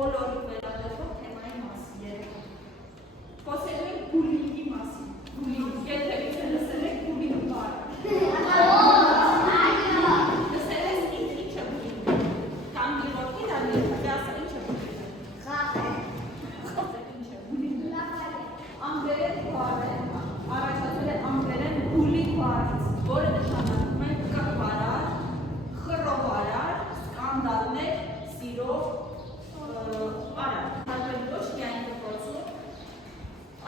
բոլորի վերաբերող թեմայի մասին երեքով։ Խոսելու ենք բուլինգի մասին։ Բուլինգ, եթե լսել եք բուլինգ բառը։ Լսել ես ինչ է բուլինգ։ Կամ դիվորքի դալի ասա ինչ է բուլինգ։ Ինչ է բուլինգ։ Անգլերեն բառ է, առաջացել է անգլերեն բուլինգ բառից, որը նշանակում է կռվարար, խռովարար, սկանդալներ, սիրով արար։ Հատվել ոչ միայն դպրոցում,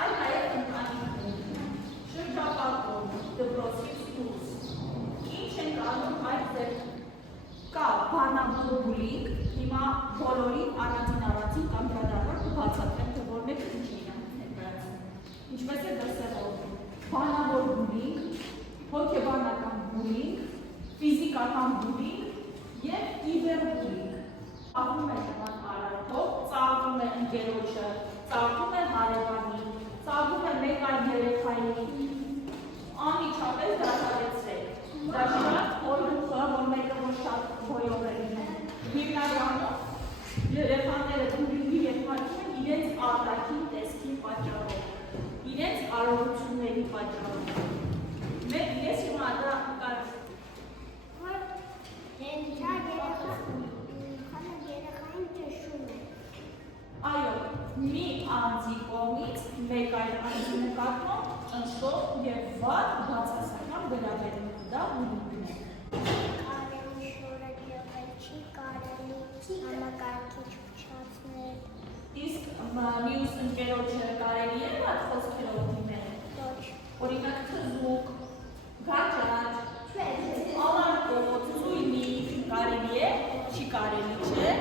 այլ նաև ընտանիքում, շրջապատում, դպրոցից դուրս։ Ինչ ենք անում այդ դեպքում։ Կա բանավոր բուլինգ, հիմա բոլորին առանձին կանդրադառնալ կբացատրեմ, թե որ մեկը ինչի իրան ներկայացնում։ Ինչպես է դրսևորվում բանավոր բուլինգ, հոգեբանական բուլինգ, ֆիզիկական բուլինգ և կիբերբուլինգ։ Ծաղրում է նման արարքով, ծաղրում է ընկերոջը, ծաղրում է հարևանի, ծաղրում է մեկ այլ երեխայի, անմիջապես դադարեցրեք։ Դա շատ խորհուրդը, որ մեկը որ շատ գոյով է լինում։ Հիմնականում երեխաները բուլինգի ենթարկվում են իրենց արտաքին տեսքի պատճառով, իրենց կարողությունների պատճառով։ Ես հիմա դա Այո, մի անձի կողմից մեկ այլ անձի նկատմամբ ճնշող և վատ բացասական վերաբերմունք դա բուլինգն է։ Կարելի շորը չի կարելի համակարգիչ փչացնել։ Իսկ մյուս ընկերոջը կարելի է վատ խոսքերով դիմել։ Ոչ։ Օրինակ թզուկ, գաճաճ, ալարկոտ, ծույնիկ կարելի է, չի կարելի, չէ։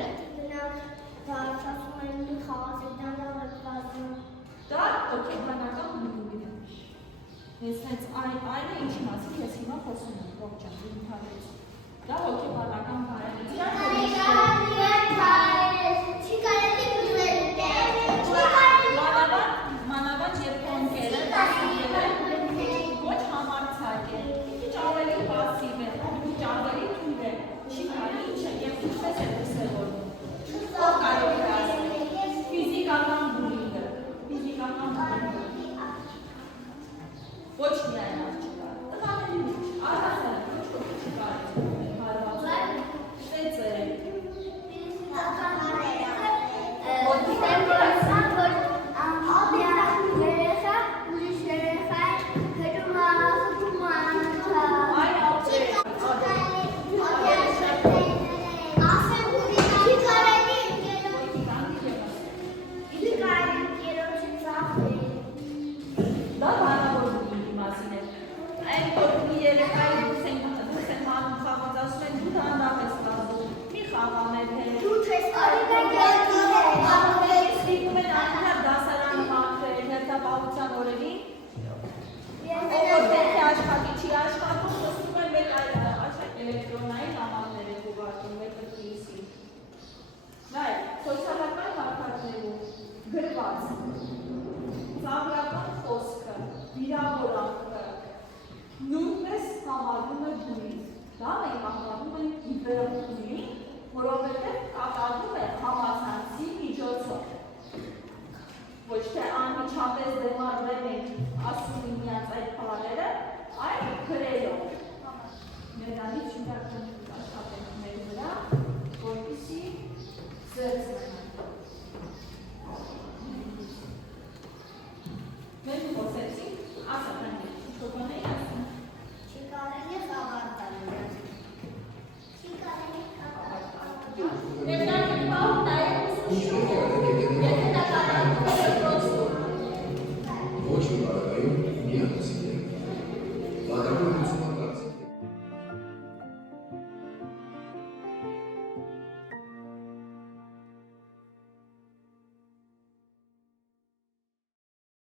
Ասում են դու խաղաց եք դանդաղ եք վազում։ Դա հոգեբանական բուլինգ է։ Ես հենց այն է, ինչի մասին ես հիմա խոսում եմ, ողջան, ընդհանրից։ Դա հոգեբանական բառ է։